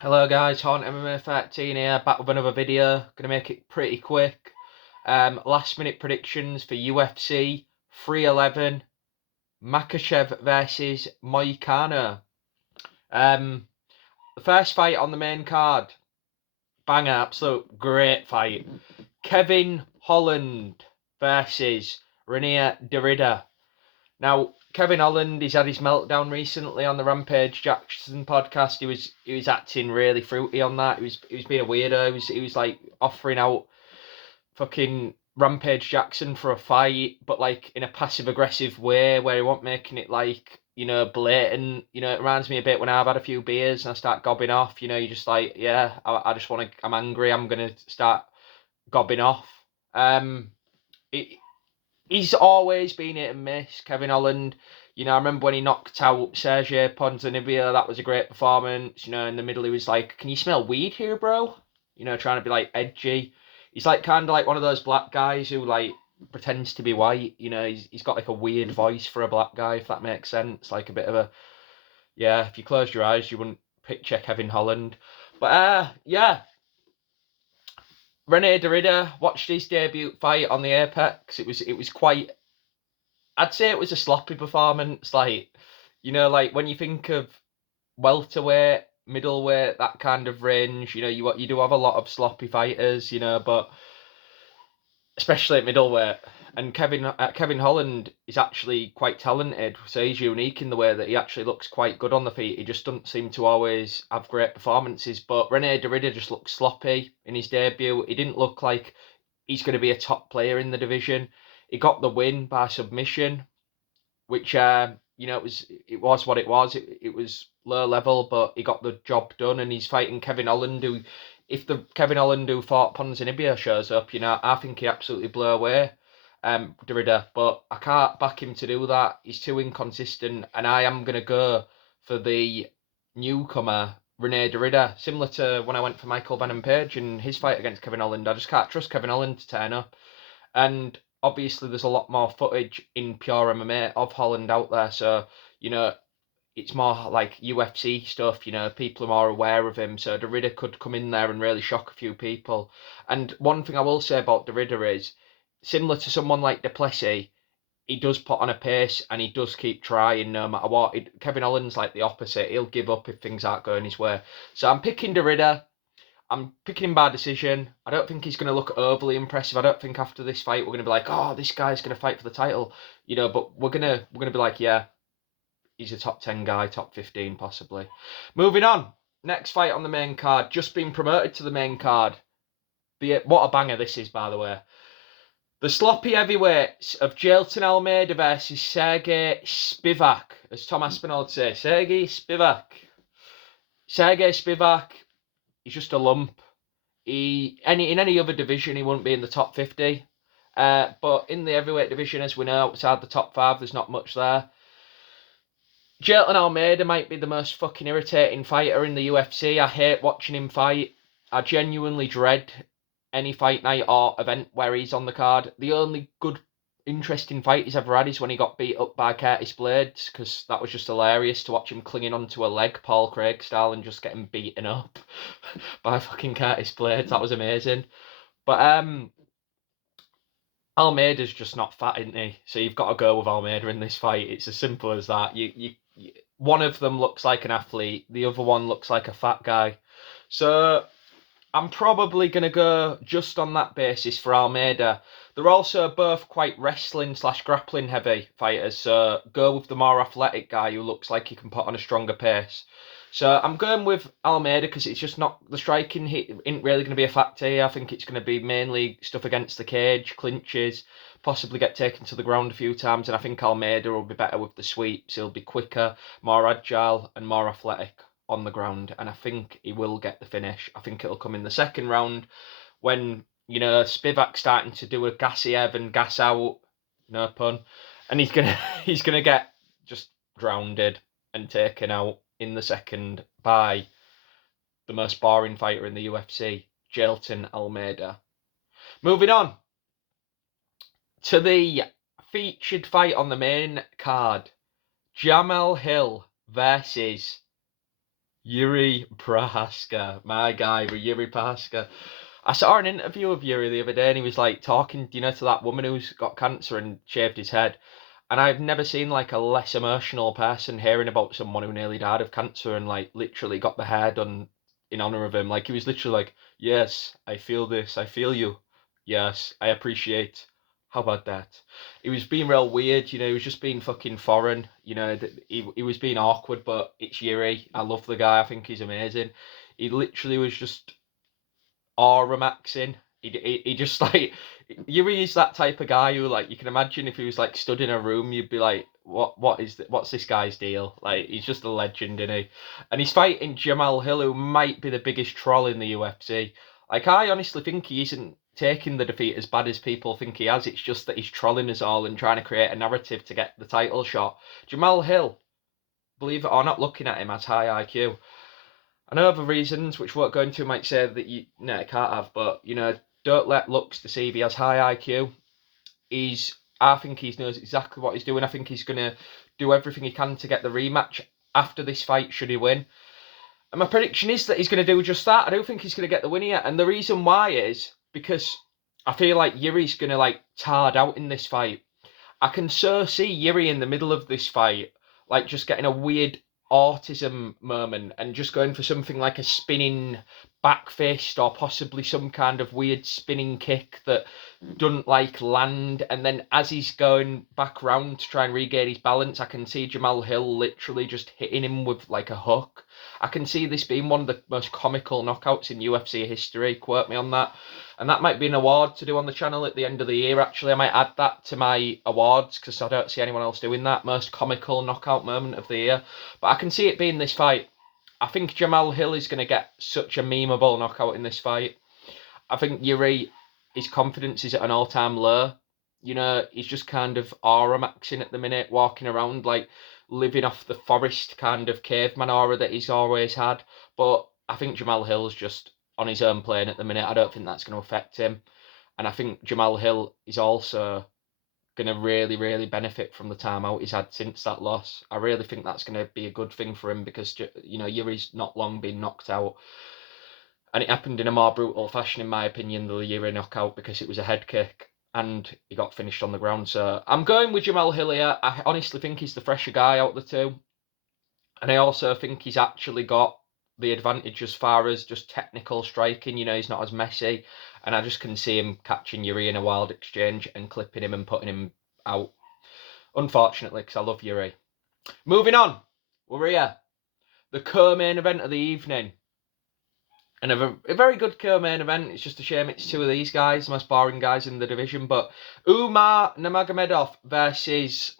Hello guys, Horn MMA 13 here, back with another video. Gonna make it pretty quick. Last minute predictions for UFC 311, Makhachev versus Moicano. The first fight on the main card, banger, absolute great fight. Kevin Holland versus Renier Derrida. Now, Kevin Holland, he's had his meltdown recently on the Rampage Jackson podcast. He was acting really fruity on that. He was being a weirdo. He was like offering out fucking Rampage Jackson for a fight, but like in a passive aggressive way where he wasn't making it like, blatant. It reminds me a bit when I've had a few beers and I start gobbing off. You're just like, yeah, I just want to. I'm angry. I'm gonna start gobbing off. Um, it, he's always been hit and miss, Kevin Holland. I remember when he knocked out Sergey Ponzinibbio, that was a great performance. In the middle he was like, "Can you smell weed here, bro?" Trying to be like edgy. He's like kind of like one of those black guys who like pretends to be white. He's got like a weird voice for a black guy, if that makes sense. Like a bit of a, yeah. If you closed your eyes, you wouldn't picture Kevin Holland. But yeah, Rene Derrida watched his debut fight on the Apex. It was quite. I'd say it was a sloppy performance. Like when you think of welterweight, middleweight, that kind of range, you do have a lot of sloppy fighters, but especially at middleweight. And Kevin Holland is actually quite talented, so he's unique in the way that he actually looks quite good on the feet. He just doesn't seem to always have great performances. But Rene Derrida just looked sloppy in his debut. He didn't look like he's going to be a top player in the division. He got the win by submission, which it was what it was. It was low level, but he got the job done, and he's fighting Kevin Holland, who, if the Kevin Holland who fought Ponzinibbio shows up, I think he absolutely blew away Derrida, but I can't back him to do that. He's too inconsistent, and I am gonna go for the newcomer Rene Derrida, similar to when I went for Michael Venom Page in his fight against Kevin Holland. I just can't trust Kevin Holland to turn up. And obviously, there's a lot more footage in pure MMA of Holland out there, so you know it's more like UFC stuff. People are more aware of him, so Derrida could come in there and really shock a few people. And one thing I will say about Derrida is, similar to someone like Duplessis, he does put on a pace and he does keep trying no matter what. Kevin Holland's like the opposite. He'll give up if things aren't going his way. So I'm picking Derrida. I'm picking him by decision. I don't think he's going to look overly impressive. I don't think after this fight we're going to be like, oh, this guy's going to fight for the title, But we're gonna be like, yeah, he's a top 10 guy, top 15 possibly. Moving on, next fight on the main card, just been promoted to the main card. What a banger this is, by the way. The sloppy heavyweights of Jailton Almeida versus Sergey Spivak, as Tom Aspinall would say, Sergey Spivak. Sergey Spivak, he's just a lump. In any other division, he wouldn't be in the top 50. But in the heavyweight division, as we know, outside the top 5, there's not much there. Jailton Almeida might be the most fucking irritating fighter in the UFC. I hate watching him fight. I genuinely dread any fight night or event where he's on the card. The only good, interesting fight he's ever had is when he got beat up by Curtis Blades, because that was just hilarious to watch him clinging onto a leg, Paul Craig style, and just getting beaten up by fucking Curtis Blades. That was amazing. But Almeida's just not fat, isn't he? So you've got to go with Almeida in this fight. It's as simple as that. One of them looks like an athlete, the other one looks like a fat guy. So I'm probably going to go just on that basis for Almeida. They're also both quite wrestling slash grappling heavy fighters, so go with the more athletic guy who looks like he can put on a stronger pace. So I'm going with Almeida because it's just not the striking isn't really going to be a factor here. I think it's going to be mainly stuff against the cage, clinches, possibly get taken to the ground a few times, and I think Almeida will be better with the sweeps. He'll be quicker, more agile, and more athletic on the ground, and I think he will get the finish. I think it'll come in the second round when Spivak's starting to do a gassy Ev and gas out, no pun, and he's gonna he's gonna get just drowned and taken out in the second by the most boring fighter in the UFC, Jailton Almeida. Moving on to the featured fight on the main card, Jamal Hill versus Yuri Prohaska, my guy, with Yuri Prohaska. I saw an interview of Yuri the other day, and he was like talking, to that woman who's got cancer and shaved his head. And I've never seen like a less emotional person hearing about someone who nearly died of cancer and like literally got the hair done in honor of him. Like he was literally like, "Yes, I feel this. I feel you. Yes, I appreciate. How about that?" He was being real weird, he was just being fucking foreign. He was being awkward, but it's Yuri. I love the guy. I think he's amazing. He literally was just aura maxing. He just like Yuri is that type of guy who like you can imagine if he was like stood in a room, you'd be like, what's this guy's deal? Like he's just a legend, isn't he? And he's fighting Jamal Hill, who might be the biggest troll in the UFC. Like I honestly think he isn't taking the defeat as bad as people think he has. It's just that he's trolling us all and trying to create a narrative to get the title shot. Jamal Hill, believe it or not, looking at him, has high IQ. I know other reasons, which won't go into, might say that you can't have, but don't let looks deceive. He has high IQ. I think he knows exactly what he's doing. I think he's gonna do everything he can to get the rematch after this fight, should he win. And my prediction is that he's gonna do just that. I don't think he's gonna get the win yet, and the reason why is because I feel like Yuri's gonna like tard out in this fight. I can so see Yuri in the middle of this fight, like just getting a weird autism moment and just going for something like a spinning back fist or possibly some kind of weird spinning kick that doesn't like land. And then as he's going back round to try and regain his balance, I can see Jamal Hill literally just hitting him with like a hook. I can see this being one of the most comical knockouts in UFC history. Quote me on that. And that might be an award to do on the channel at the end of the year, actually. I might add that to my awards, because I don't see anyone else doing that. Most comical knockout moment of the year. But I can see it being this fight. I think Jamal Hill is going to get such a memeable knockout in this fight. I think Yuri, his confidence is at an all-time low. He's just kind of aura maxing at the minute, walking around like living off the forest kind of caveman aura that he's always had. But I think Jamal Hill's just on his own plane at the minute. I don't think that's going to affect him. And I think Jamal Hill is also going to really, really benefit from the time out he's had since that loss. I really think that's going to be a good thing for him because, Yuri's not long been knocked out. And it happened in a more brutal fashion, in my opinion, than the Yuri knockout, because it was a head kick and he got finished on the ground. So I'm going with Jamal Hill here. I honestly think he's the fresher guy out of the two. And I also think he's actually got the advantage as far as just technical striking. He's not as messy. And I just can see him catching Yuri in a wild exchange and clipping him and putting him out. Unfortunately, because I love Yuri. Moving on. We're here. The co-main event of the evening. And a very good co-main event. It's just a shame it's two of these guys, the most boring guys in the division. But Umar Nurmagomedov versus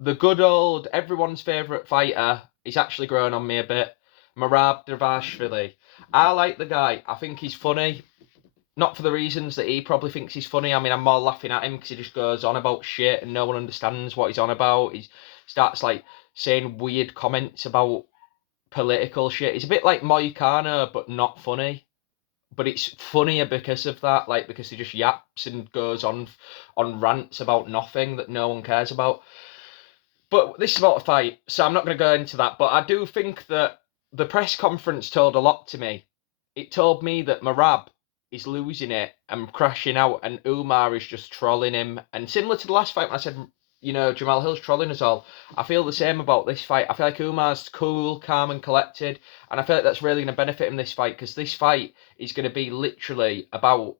the good old, everyone's favourite fighter. He's actually grown on me a bit. Merab Dvalishvili. I like the guy. I think he's funny. Not for the reasons that he probably thinks he's funny. I mean, I'm more laughing at him because he just goes on about shit and no one understands what he's on about. He starts like saying weird comments about political shit. It's a bit like Moicano, but not funny. But it's funnier because of that, like because he just yaps and goes on rants about nothing that no one cares about. But this is about a fight, so I'm not going to go into that. But I do think that the press conference told a lot to me. It told me that Merab is losing it and crashing out, and Umar is just trolling him. And similar to the last fight when I said, Jamal Hill's trolling us all, I feel the same about this fight. I feel like Umar's cool, calm and collected, and I feel like that's really going to benefit him this fight, because this fight is going to be literally about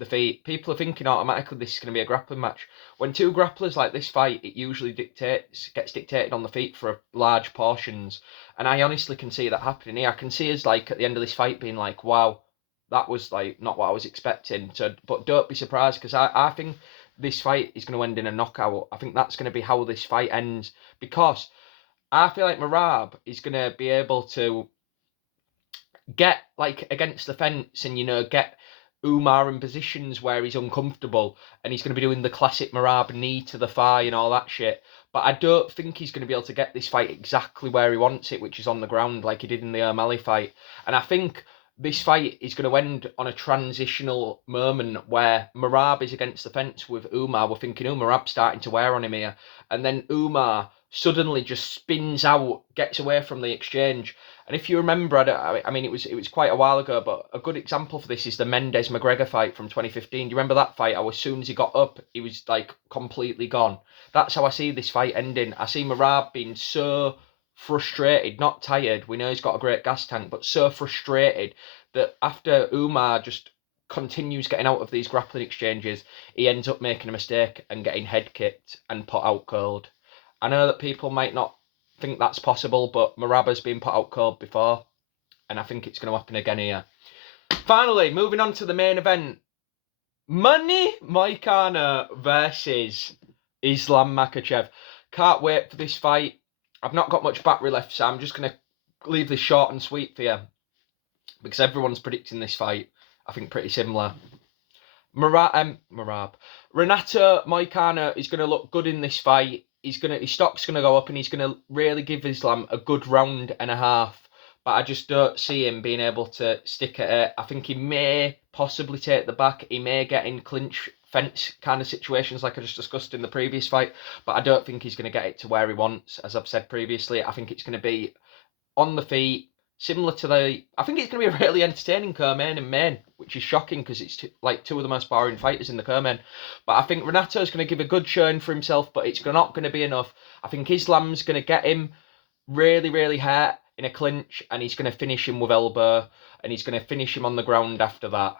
the feet. People are thinking automatically this is going to be a grappling match. When two grapplers like this fight, it usually gets dictated on the feet for large portions, and I honestly can see that happening here. I can see us like at the end of this fight being like, wow, that was like not what I was expecting. So, but don't be surprised, because I think this fight is going to end in a knockout. I think that's going to be how this fight ends, because I feel like Merab is going to be able to get like against the fence and get Umar in positions where he's uncomfortable, and he's going to be doing the classic Merab knee to the thigh and all that shit. But I don't think he's going to be able to get this fight exactly where he wants it, which is on the ground like he did in the O'Malley fight. And I think this fight is going to end on a transitional moment where Merab is against the fence with Umar. We're thinking, Merab's starting to wear on him here. And then Umar suddenly just spins out, gets away from the exchange. And if you remember, I mean, it was quite a while ago, but a good example for this is the Mendes McGregor fight from 2015. Do you remember that fight? How as soon as he got up, he was like completely gone. That's how I see this fight ending. I see Merab being so frustrated, not tired. We know he's got a great gas tank, but so frustrated that after Umar just continues getting out of these grappling exchanges, he ends up making a mistake and getting head kicked and put out cold. I know that people might not think that's possible, but Maraba's been put out cold before, and I think it's going to happen again here. Finally, moving on to the main event. Money Moicano versus Islam Makhachev. Can't wait for this fight. I've not got much battery left, so I'm just going to leave this short and sweet for you, because everyone's predicting this fight, I think, pretty similar. Renato Moicano is going to look good in this fight. His stock's going to go up, and he's going to really give Islam a good round and a half. But I just don't see him being able to stick at it. I think he may possibly take the back. He may get in clinch fence kind of situations like I just discussed in the previous fight. But I don't think he's going to get it to where he wants, as I've said previously. I think it's going to be on the feet, similar to I think it's going to be a really entertaining co-main and main, which is shocking because it's like two of the most boring fighters in the co-main. But I think Renato's going to give a good showing for himself, but it's not going to be enough. I think Islam's going to get him really, really hurt in a clinch, and he's going to finish him with elbow, and he's going to finish him on the ground after that.